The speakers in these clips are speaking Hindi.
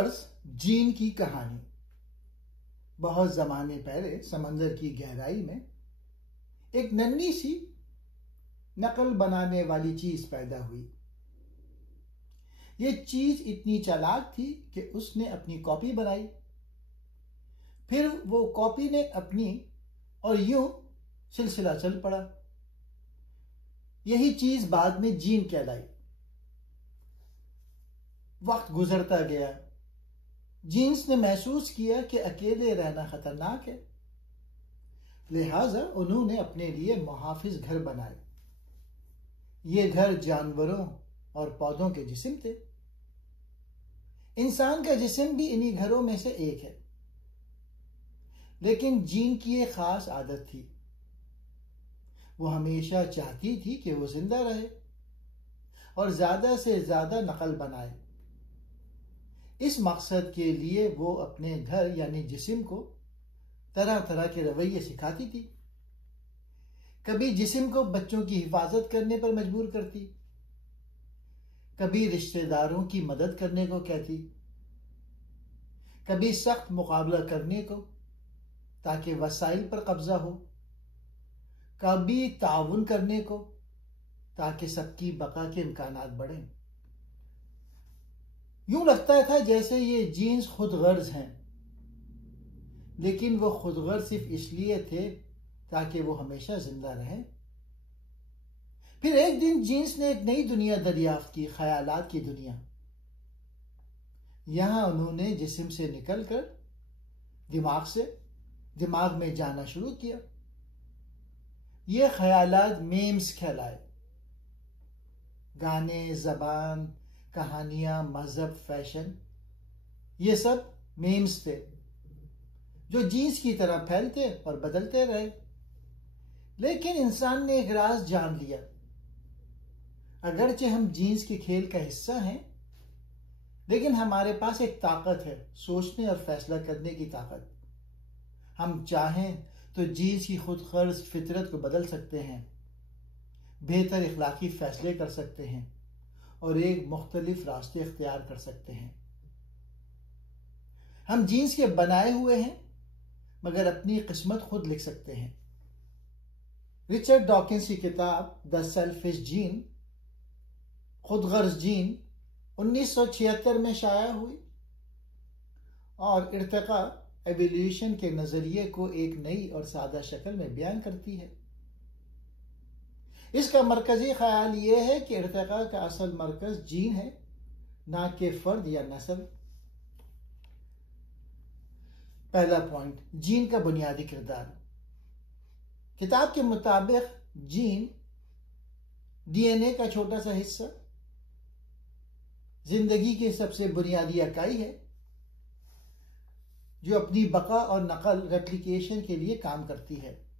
खुदगर्ज जीन की कहानी। बहुत जमाने पहले समंदर की गहराई में एक नन्ही सी नकल बनाने वाली चीज पैदा हुई। ये चीज इतनी चालाक थी कि उसने अपनी कॉपी बनाई, फिर वो कॉपी ने अपनी, और यूं सिलसिला चल पड़ा। यही चीज बाद में जीन कहलाई। वक्त गुजरता गया। जीन्स ने महसूस किया कि अकेले रहना खतरनाक है, लिहाजा उन्होंने अपने लिए मुहाफिज घर बनाए। ये घर जानवरों और पौधों के जिस्म थे। इंसान का जिस्म भी इन्हीं घरों में से एक है। लेकिन जीन की एक खास आदत थी। वो हमेशा चाहती थी कि वो जिंदा रहे और ज्यादा से ज्यादा नकल बनाए। इस मकसद के लिए वो अपने घर यानी जिस्म को तरह तरह के रवैये सिखाती थी। कभी जिस्म को बच्चों की हिफाजत करने पर मजबूर करती, कभी रिश्तेदारों की मदद करने को कहती, कभी सख्त मुकाबला करने को ताकि वसाइल पर कब्जा हो, कभी ताउन करने को ताकि सबकी बका के इम्कानात बढ़ें। यूं लगता था जैसे ये जीन्स खुदगर्ज हैं, लेकिन वो खुदगर्ज सिर्फ इसलिए थे ताकि वो हमेशा जिंदा रहें। फिर एक दिन जीन्स ने एक नई दुनिया दरियाफ्त की, ख्यालात की दुनिया। यहां उन्होंने जिस्म से निकलकर दिमाग में जाना शुरू किया। ये ख्यालात मेम्स कहलाए। गाने, जबान, कहानियां, मजहब, फैशन, ये सब मेम्स थे जो जीन्स की तरह फैलते और बदलते रहे। लेकिन इंसान ने एक राज जान लिया। अगरचे हम जीन्स के खेल का हिस्सा हैं, लेकिन हमारे पास एक ताकत है, सोचने और फैसला करने की ताकत। हम चाहें तो जीन्स की खुदगर्ज फितरत को बदल सकते हैं, बेहतर इखलाकी फैसले कर सकते हैं और एक मुख्तलिफ रास्ते इख्तियार कर सकते हैं। हम जीन्स के बनाए हुए हैं, मगर अपनी किस्मत खुद लिख सकते हैं। रिचर्ड डॉकिंस की किताब the selfish gene, Khudgarz gene, 1976 में शाया हुई और इर्तिका एवोल्यूशन के नजरिए को एक नई और सादा शक्ल में बयान करती है। इसका मरकजी ख्याल यह है कि इर्तिका का असल मरकज जीन है, ना कि फर्द या नस्ल। पहला पॉइंट, जीन का बुनियादी किरदार। किताब के मुताबिक जीन डीएनए का छोटा सा हिस्सा, जिंदगी की सबसे बुनियादी इकाई है जो अपनी बका और नकल रेप्लिकेशन के लिए काम करती है।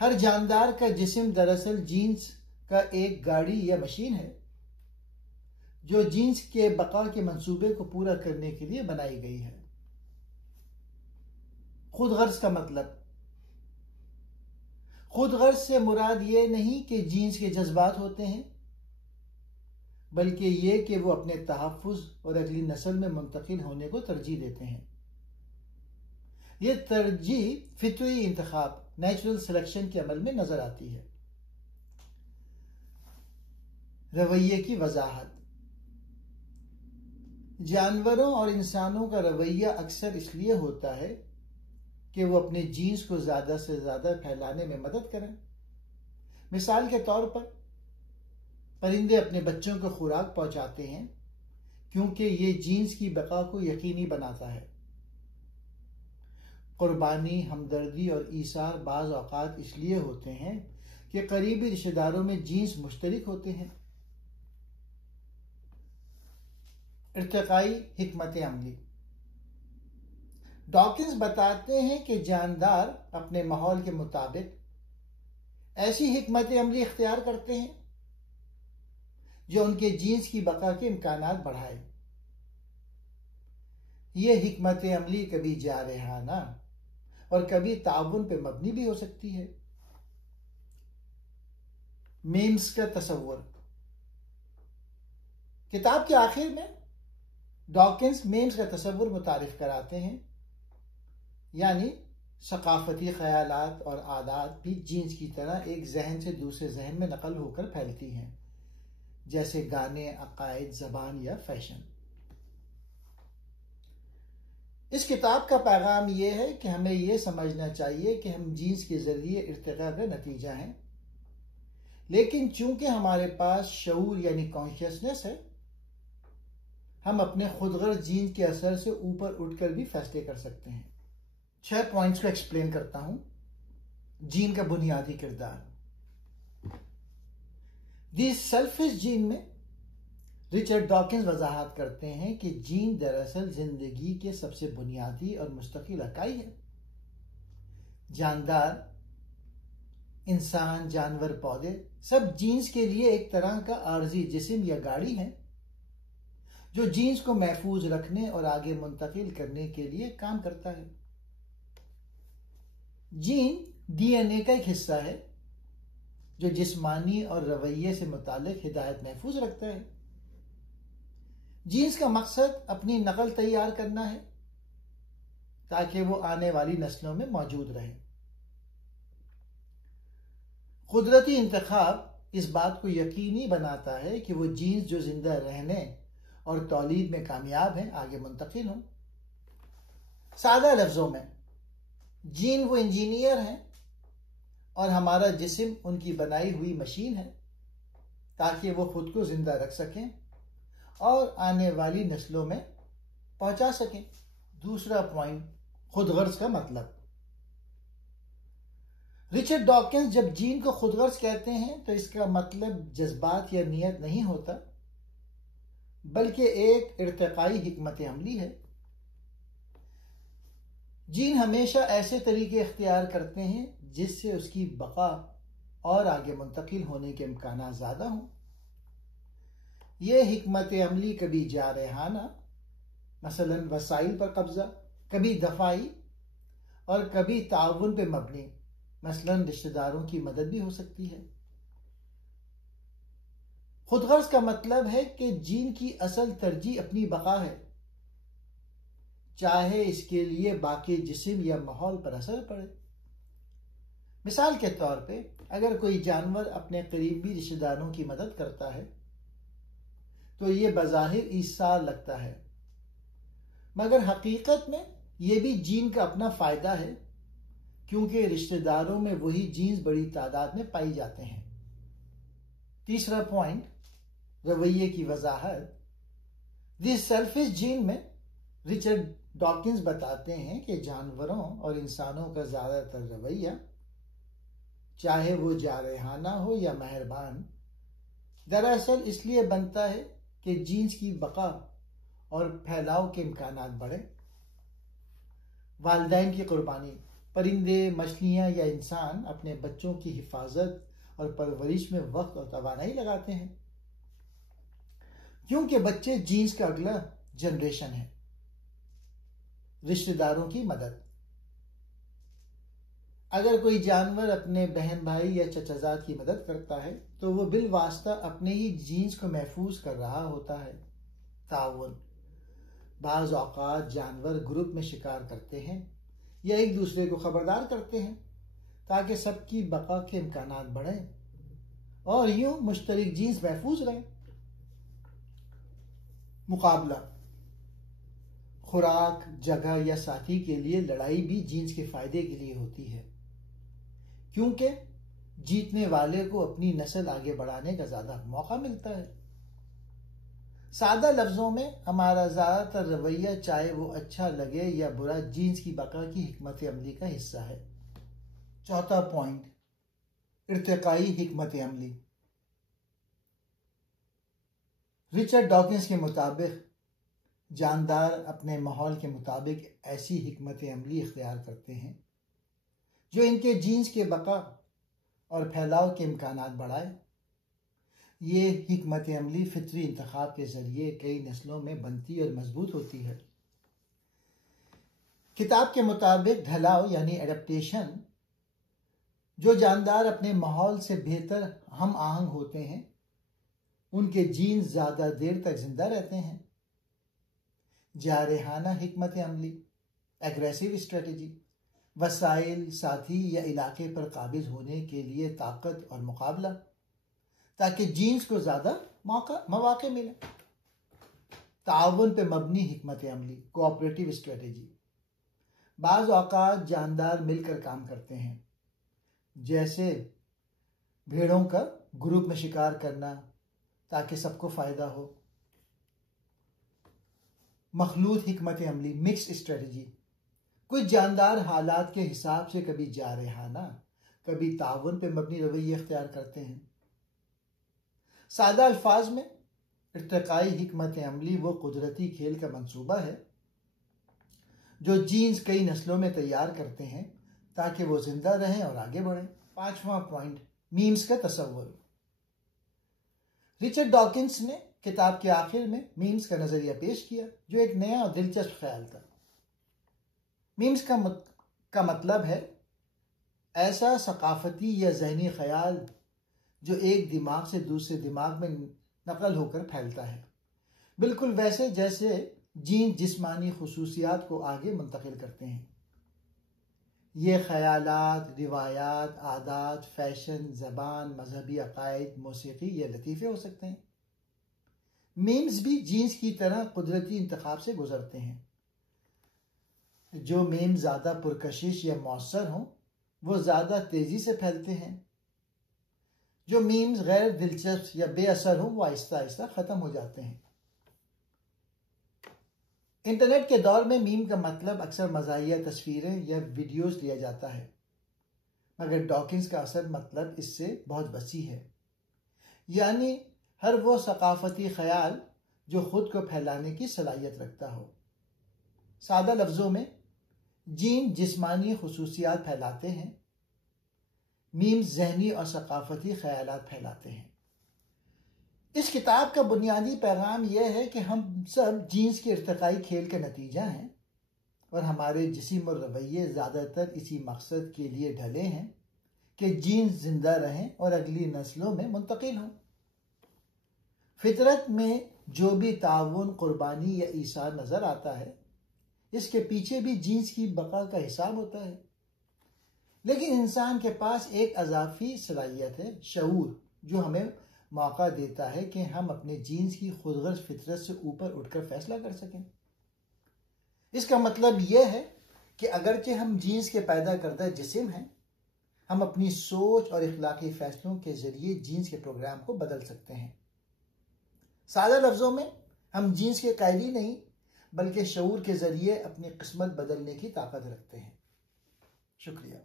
हर जानदार का जिस्म दरअसल जीन्स का एक गाड़ी या मशीन है जो जीन्स के बका के मंसूबे को पूरा करने के लिए बनाई गई है। खुदगर्ज का मतलब, खुदगर्ज से मुराद ये नहीं कि जीन्स के जज्बात होते हैं, बल्कि ये कि वो अपने तहफ़्फ़ुज़ और अगली नस्ल में मुंतकिल होने को तरजीह देते हैं। ये तरजीह फितरी इंतखाब, नेचुरल सिलेक्शन के अमल में नजर आती है। रवैये की वजाहत। जानवरों और इंसानों का रवैया अक्सर इसलिए होता है कि वो अपने जीन्स को ज्यादा से ज्यादा फैलाने में मदद करें। मिसाल के तौर पर परिंदे अपने बच्चों को खुराक पहुंचाते हैं क्योंकि ये जीन्स की बका को यकीनी बनाता है। कुर्बानी, हमदर्दी और ईसार बाज औकात इसलिए होते हैं कि करीबी रिश्तेदारों में जीन्स मुश्तरक होते हैं। इर्तिकाई हिकमत अमली। डॉकिंस बताते हैं कि जानदार अपने माहौल के मुताबिक ऐसी हिकमत अमली इख्तियार करते हैं जो उनके जीन्स की बका के इम्कानात बढ़ाए। यह हिकमत अमली कभी जारहाना और कभी ताउन पे मबनी भी हो सकती है। मेम्स का तस्वुर। किताब के आखिर में डॉकिंस मेम्स का तस्वुर मुतारिफ कराते हैं, यानी सकाफती ख्यालात और आदात भी जीन्स की तरह एक जहन से दूसरे जहन में नकल होकर फैलती हैं, जैसे गाने, अकायद, जबान या फैशन। इस किताब का पैगाम यह है कि हमें यह समझना चाहिए कि हम जीन्स के जरिए इर्तिका का नतीजा हैं, लेकिन चूंकि हमारे पास शऊर यानी कॉन्शियसनेस है, हम अपने खुदगर्ज जीन के असर से ऊपर उठकर भी फैसले कर सकते हैं। 6 पॉइंट्स को एक्सप्लेन करता हूं। जीन का बुनियादी किरदार। दी सेल्फिश जीन में रिचर्ड डॉकिंस वजाहत करते हैं कि जीन दरअसल जिंदगी के सबसे बुनियादी और मुस्तकिल इकाई है। जानदार, इंसान, जानवर, पौधे सब जीन्स के लिए एक तरह का आर्जी जिस्म या गाड़ी है जो जीन्स को महफूज रखने और आगे मुंतकिल करने के लिए काम करता है। जीन डीएनए का एक हिस्सा है जो जिस्मानी और रवैये से मुतालिक हिदायत महफूज रखता है। जीन्स का मकसद अपनी नकल तैयार करना है ताकि वो आने वाली नस्लों में मौजूद रहे। कुदरती इंतखाब इस बात को यकीनी बनाता है कि वो जीन्स जो जिंदा रहने और तौलीद में कामयाब हैं आगे मुंतकिल हों। सादा लफ्जों में, जीन वो इंजीनियर हैं और हमारा जिस्म उनकी बनाई हुई मशीन है ताकि वो खुद को जिंदा रख सकें और आने वाली नस्लों में पहुंचा सकें। दूसरा पॉइंट, खुदगर्ज का मतलब। रिचर्ड डॉकिंस जब जीन को खुदगर्ज कहते हैं तो इसका मतलब जज्बात या नियत नहीं होता, बल्कि एक इर्तिकाई हिकमत अमली है। जीन हमेशा ऐसे तरीके इख्तियार करते हैं जिससे उसकी बका और आगे मुंतकिल होने के इम्कान ज़्यादा हों। यह हिकमत अमली कभी जारहाना, मसलन वसाइल पर कब्जा, कभी दफाई और कभी ताउन पे मबनी, मसलन रिश्तेदारों की मदद भी हो सकती है। खुदगर्ज का मतलब है कि जीन की असल तरजीह अपनी बका है, चाहे इसके लिए बाकी जिस्म या माहौल पर असर पड़े। मिसाल के तौर पे, अगर कोई जानवर अपने करीबी रिश्तेदारों की मदद करता है तो ये बज़ाहिर ईसार लगता है, मगर हकीकत में ये भी जीन का अपना फायदा है, क्योंकि रिश्तेदारों में वही जीन्स बड़ी तादाद में पाई जाते हैं। तीसरा पॉइंट, रवैये की वजाहत। दिस सेल्फिश जीन में रिचर्ड डॉकिंस बताते हैं कि जानवरों और इंसानों का ज्यादातर रवैया, चाहे वो जारहाना हो या मेहरबान, दरअसल इसलिए बनता है कि जीन्स की बका और फैलाव के इम्कानात बढ़े। वालिदैन की कुर्बानी। परिंदे, मछलियां या इंसान अपने बच्चों की हिफाजत और परवरिश में वक्त और तवानाई लगाते हैं, क्योंकि बच्चे जीन्स का अगला जनरेशन है। रिश्तेदारों की मदद। अगर कोई जानवर अपने बहन भाई या चचाजाद की मदद करता है तो वो बिल वास्ता अपने ही जीन्स को महफूज कर रहा होता है। ताउन। बाज़ औक़ात जानवर ग्रुप में शिकार करते हैं या एक दूसरे को खबरदार करते हैं ताकि सबकी बका के इम्कानात बढ़ें और यूं मुश्तरक जीन्स महफूज रहे। मुकाबला। खुराक, जगह या साथी के लिए लड़ाई भी जीन्स के फायदे के लिए होती है, क्योंकि जीतने वाले को अपनी नस्ल आगे बढ़ाने का ज्यादा मौका मिलता है। सादा लफ्जों में, हमारा ज्यादातर रवैया, चाहे वो अच्छा लगे या बुरा, जीन्स की बका की हिकमत अमली का हिस्सा है। चौथा पॉइंट, इर्तिकाई हिकमत अमली। रिचर्ड डॉकिंस के मुताबिक जानदार अपने माहौल के मुताबिक ऐसी हिकमत अमली इख्तियार करते हैं जो इनके जीन्स के बका और फैलाव के इम्कानात बढ़ाए। ये हिकमत अमली फितरी इंतखाब के जरिए कई नस्लों में बनती और मजबूत होती है। किताब के मुताबिक ढलाव यानी एडेप्टेशन, जो जानदार अपने माहौल से बेहतर हम आहंग होते हैं, उनके जीन्स ज्यादा देर तक जिंदा रहते हैं। जारहाना हिकमत अमली, एग्रेसिव स्ट्रेटजी, वसाइल साथी या इलाके पर काबिज होने के लिए ताकत और मुकाबला, ताकि जीन्स को ज़्यादा मौके मिले। ताउन पे मबनी हिकमत अमली, कोऑपरेटिव स्ट्रेटजी, बाज़ औक़ात जानदार मिलकर काम करते हैं, जैसे भेड़ों का ग्रुप में शिकार करना ताकि सबको फ़ायदा हो। मखलूत हिकमत अमली, मिक्स स्ट्रेटजी, कुछ जानदार हालात के हिसाब से कभी जारहाना कभी ताउन पे मबनी रवैये इख्तियार करते हैं। सादा अल्फाज में इर्तिकाई हिकमत अमली वो कुदरती खेल का मंसूबा है जो जीन्स कई नस्लों में तैयार करते हैं ताकि वो जिंदा रहें और आगे बढ़ें। 5वां पॉइंट, मीम्स का तस्वुर। रिचर्ड डॉकिंस ने किताब के आखिर में मीम्स का नजरिया पेश किया जो एक नया और दिलचस्प ख्याल था। मीम्स का मतलब है ऐसा सकाफती या जहनी ख्याल जो एक दिमाग से दूसरे दिमाग में नकल होकर फैलता है, बिल्कुल वैसे जैसे जीन जिस्मानी खुसूसियात को आगे मुंतकिल करते हैं। ये ख्यालात, रिवायात, आदात, फैशन, ज़बान, मजहबी अकायद, मौसीकी या लतीफ़े हो सकते हैं। मीम्स भी जीन्स की तरह कुदरती इंतखाब से गुजरते हैं। जो मीम ज़्यादा पुरकशिश या मौसर हों वो ज़्यादा तेज़ी से फैलते हैं। जो मीम्स गैर दिलचस्प या बेअसर हों वो आहिस्ता आहिस्ता ख़त्म हो जाते हैं। इंटरनेट के दौर में मीम का मतलब अक्सर मज़ाहिया तस्वीरें या वीडियोस लिया जाता है, मगर डॉकिंस का असल मतलब इससे बहुत वसी है, यानी हर वो सकाफती ख्याल जो खुद को फैलाने की सलाहियत रखता हो। सादा लफ्ज़ों में जीन जिस्मानी खुसूसियात फैलाते हैं, मीम्स ज़हनी और सकाफती ख्यालात फैलाते हैं। इस किताब का बुनियादी पैगाम यह है कि हम सब जीन्स के इर्तिकाई खेल का नतीजा हैं और हमारे जिस्म और रवैये ज़्यादातर इसी मकसद के लिए ढले हैं कि जीन्स जिंदा रहें और अगली नस्लों में मुंतकिल हों। फितरत में जो भी ताउन, कुर्बानी या ईसार नज़र आता है, इसके पीछे भी जीन्स की बका का हिसाब होता है। लेकिन इंसान के पास एक अज़ाफ़ी सलाहियत है, शऊर, जो हमें मौका देता है कि हम अपने जीन्स की खुदगर्ज़ फितरत से ऊपर उठकर फैसला कर सकें। इसका मतलब यह है कि अगरचे हम जीन्स के पैदा करदा जिस्म हैं, हम अपनी सोच और इखलाकी फैसलों के जरिए जीन्स के प्रोग्राम को बदल सकते हैं। सादा लफ्ज़ों में हम जीन्स के कायदी नहीं बल्कि शऊर के जरिए अपनी किस्मत बदलने की ताकत रखते हैं। शुक्रिया।